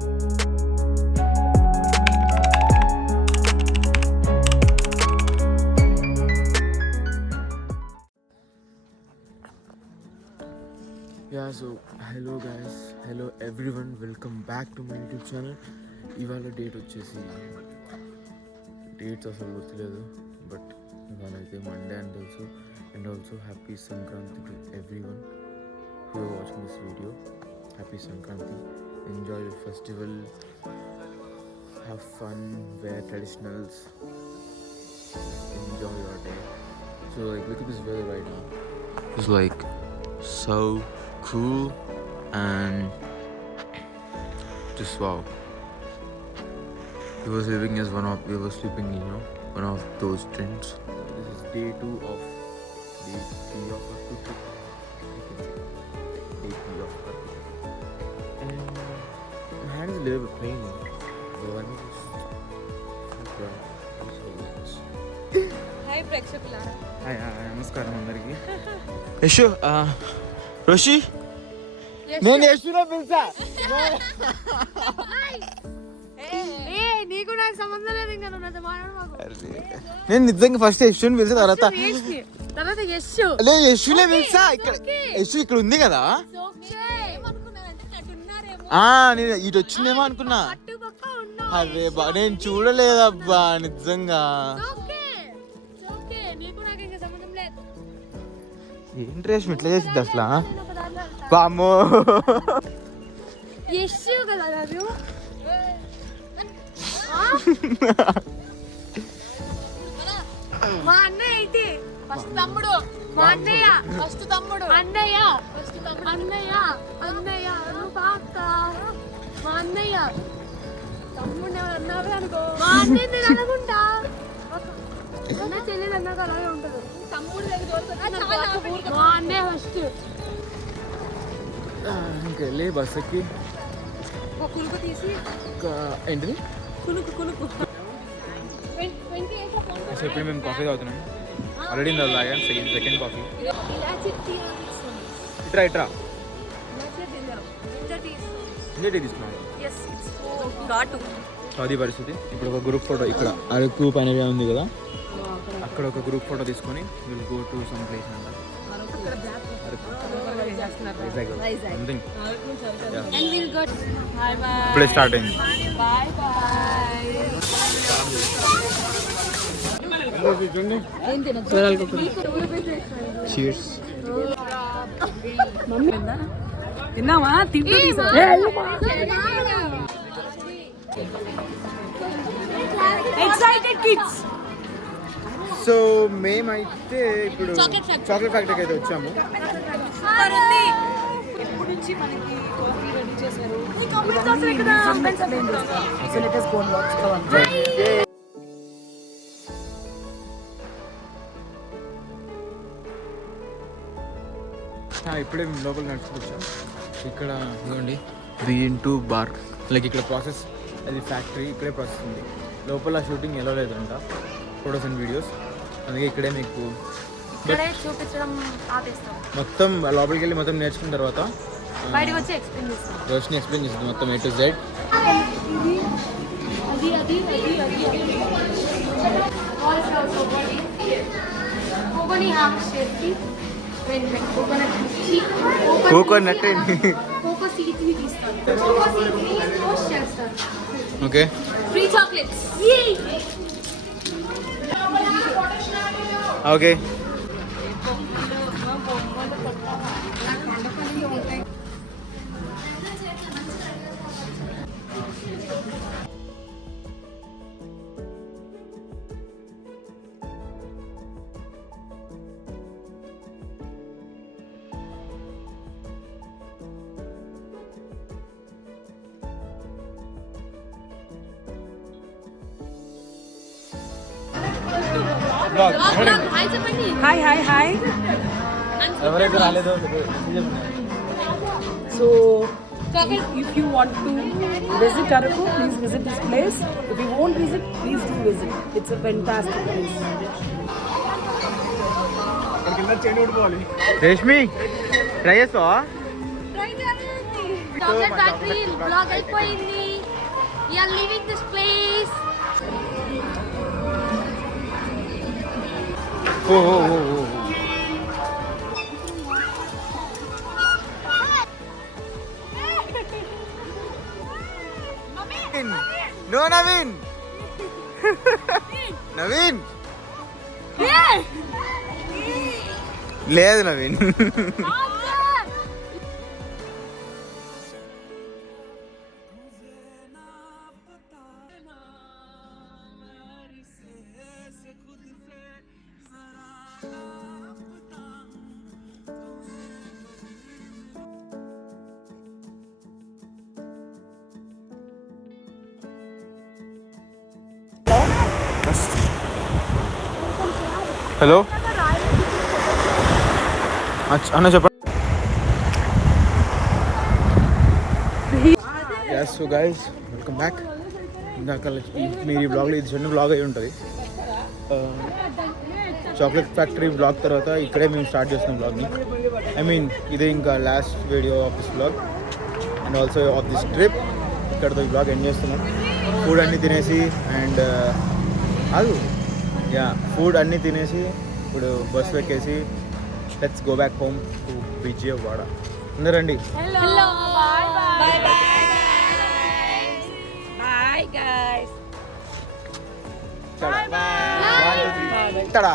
Yeah, so hello guys, hello everyone, welcome back to my YouTube channel. ఇవాళ date వచ్చేసి dates అసలు గుర్తులేదు, but ఇవాళ అయితే Monday and also happy Sankranti to everyone who are watching this video. Happy Sankranti, enjoy your festival, have fun, wear traditionals, enjoy your day. So like look at this weather right now. It's like so cool and just wow. We were sleeping in one of those tents. This is day 2 of day 3 of our trip. Day 3 of our trip. And my hands are a little bit pain. So let me just hi ప్రేక్షకులారా. Hi నమస్కారం అందరికి. యశు రోషి నేను యశునే పిలిచా. నీకు నాకు సంబంధం లేదు, ఇంకా నువ్వు నాతో మాట్లాడు. నేను నిజంగా ఫస్ట్ యశుని పిలిచా, తర్వాత యశు లేదు యశునే పిలిచా. ఇక్కడ యశు ఇక్కడ ఉంది కదా, నేను ఇటు వచ్చిందేమో అనుకున్నా. అరే బా నేను చూడలేదబ్బా నిజంగా. ఏంటి రేష్మి ఇట్లా చేసిద్ది అసలు? బామ్మో యశు కదా రాజు. మా అన్నయ్య అయితే ఫస్ట్ తమ్ముడు, మా అన్నయ్య ఫస్ట్ తమ్ముడు, అన్నయ్య ఫస్ట్ తమ్ముడు, అన్నయ్య అన్నయ్య నువ్వు పాక, మా అన్నయ్య తమ్ముడు ఎవరు అన్నావే అనుకో. మా అన్నయ్య నేను అనుకుంటా, అన్న చెల్లెలు అన్నాక అలాగే ఉంటుంది. తమ్ముడు దగ్గర మా అన్నయ్య ఫస్ట్. ఇంకెళ్ళి బస్సుకి కులుకు తీసి ఏంటిది కులుకు సో ఇప్పుడు మేము కాఫీ తాగుతున్నాం. ఆల్రెడీ తాగాను సెకండ్ కాఫీ. ఇట్రా ఇట్రా ఇంకే టీ తీసుకున్నాను. అది పరిస్థితి. ఇప్పుడు ఒక గ్రూప్ ఫోటో ఇక్కడ అరకు పైన ఉంది కదా, అక్కడ ఒక గ్రూప్ ఫోటో తీసుకొని will go to some place అంట. ఇప్పుడే స్టార్ట్ అయింది. Cheers. తిన్నావా? Excited kids. సో మేమైతే ఇప్పుడు చాక్లెట్ ఫ్యాక్టరీకి అయితే వచ్చాము. ఎప్పటి నుంచి మనకి కాఫీ రెడీ చేశారు. ఇప్పుడే లోపల నడుచుకొచ్చాం. ఇక్కడ ఇదిగోండి B2 బార్, లైక్ ఇక్కడ ప్రాసెస్, అది ఫ్యాక్టరీ ఇక్కడే ప్రాసెస్ ఉంది. లోపల షూటింగ్ ఎలా లేదంట, ఫొటోస్ అండ్ వీడియోస్, అందుకే ఇక్కడే మీకు చూపించడం ఆపేస్తాం. మొత్తం లోపలికి వెళ్ళి మొత్తం నేర్చుకున్న తర్వాత బయటకు వచ్చి ఎక్స్ప్లెయిన్ చేస్తాం. రోషిని ఎక్స్ప్లెయిన్ చేస్తుంది మొత్తం A to Z. Coconut okay, free chocolates. Okay. Hi hi hi. ఎవరైతే రాలేదో So, if you want to visit Araku, please visit this place. If you won't visit, please do visit. It's a fantastic place. Reshmi try చేస్తావా? Chocolate factory block అయిపోయింది. We are leaving this place. Oh no Naveen Naveen లేదు Naveen hello అన్న చెప్పండి. Yes so guys welcome back. ఇందాక మీరు ఈ బ్లాగ్లో ఇది చిన్న బ్లాగ్ అయి ఉంటుంది. చాక్లెట్ ఫ్యాక్టరీ బ్లాగ్ తర్వాత ఇక్కడే మేము స్టార్ట్ చేస్తున్నాం బ్లాగ్ని. ఐ మీన్ ఇదే ఇంకా last video of this blog and also of this trip. ఇక్కడతో ఈ బ్లాగ్ ఎండ్ చేస్తున్నాం. ఫుడ్ అన్నీ తినేసి అండ్ ఫుడ్ అన్నీ తినేసి ఇప్పుడు బస్సు ఎక్కేసి let's go back home to Vijayawada. అందరండి Hello. Bye bye. Bye guys. Bye bye. 1 2 3 Ta-da.